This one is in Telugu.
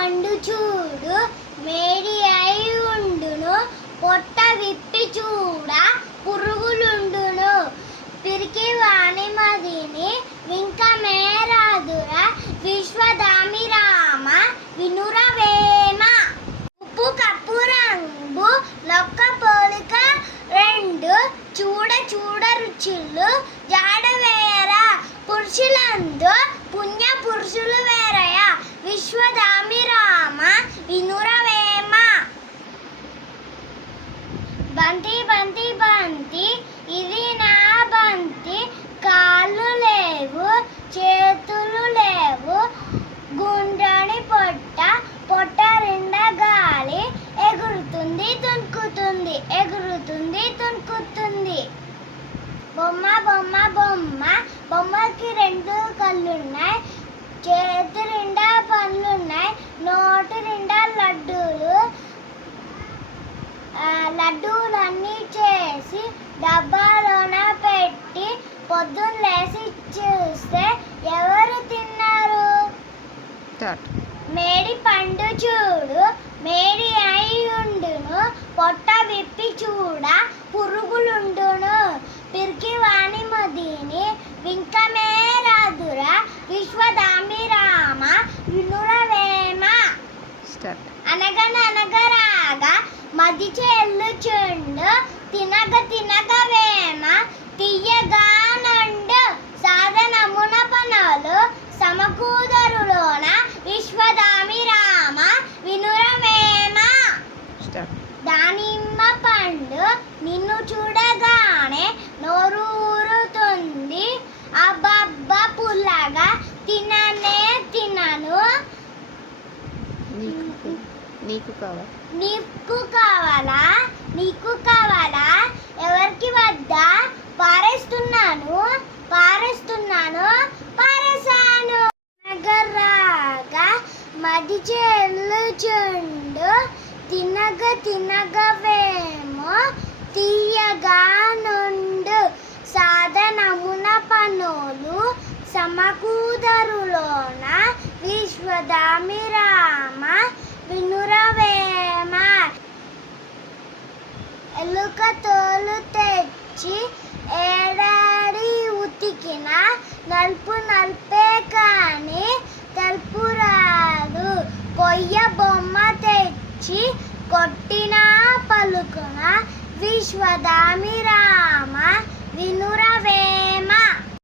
పండు చూడు మేడి అయి ఉండును, పొట్ట విప్పి చూడ పురుగులుండును. పిరికి వాణి మదిని వింక మేరాదురా, విశ్వదామి రామ వినురవేమ. ఉప్పు కప్పు రంగు నొక్క పోలిక రెండు, చూడ చూడ రుచులు జాడ వేరా. పురుషులందు పుణ్య పురుషులు వేరయ, విశ్వదామి రామ వినురవేమ. బంతి బంతి బంతి ఇది నా బంతి, కాళ్ళు లేవు చేతులు లేవు, గుండ్రని పొట్ట పొట్ట నిండా గాలి, ఎగురుతుంది తుణుకుతుంది ఎగురుతుంది తుణుకుతుంది. బొమ్మ బొమ్మ బొమ్మ బొమ్మకి రెండు కళ్ళున్నాయి, చేతి నిండా పళ్ళున్నాయి, నోటి నిండా లడ్డూలు. లడ్డూలన్నీ చేసి డబ్బాలోన పెట్టి పొద్దున్న లేసి చూస్తే ఎవరు తిన్నారు? మేడి పండు చూడు మేడి అయి ఉండును, పొట్ట విప్పి చూడ పురుగులుండును. పిరికి వాణి మదిని వింక మేరాదురా, విశ్వదామి రామ వినురవేమ. అనగనగరాగా మది చెల్లుచుండు, తినగ తినగ వేమ తీయగా నుండు. సాధనమున పనులు సమకూదరులోన, విశ్వదామి రామ వినురవేమ. దానిమ్మ పండు నిన్ను చూడగానే నోరూరుతుంది, అబ్బబ్బ పుల్లగా తిననే తినను. నీకు కావాలా నీకు కావాలా? ఎవరికి వద్దా? పారేస్తున్నాను పారేసాను. నగరాగా మది చెల్లుచుండు, తినగ తినగవేమో తీయగా నుండు. సాధనమున పనులు సమకూదరులోన, విశ్వదామి రామ వినురవేమ. ఎలుక తోలు తెచ్చి ఏడాడి ఉతికిన, నలుపు నల్పే కాని తెలుపు రాదు. కొయ్య బొమ్మ తెచ్చి కొట్టిన పలుకున, విశ్వదామి రామ వినుర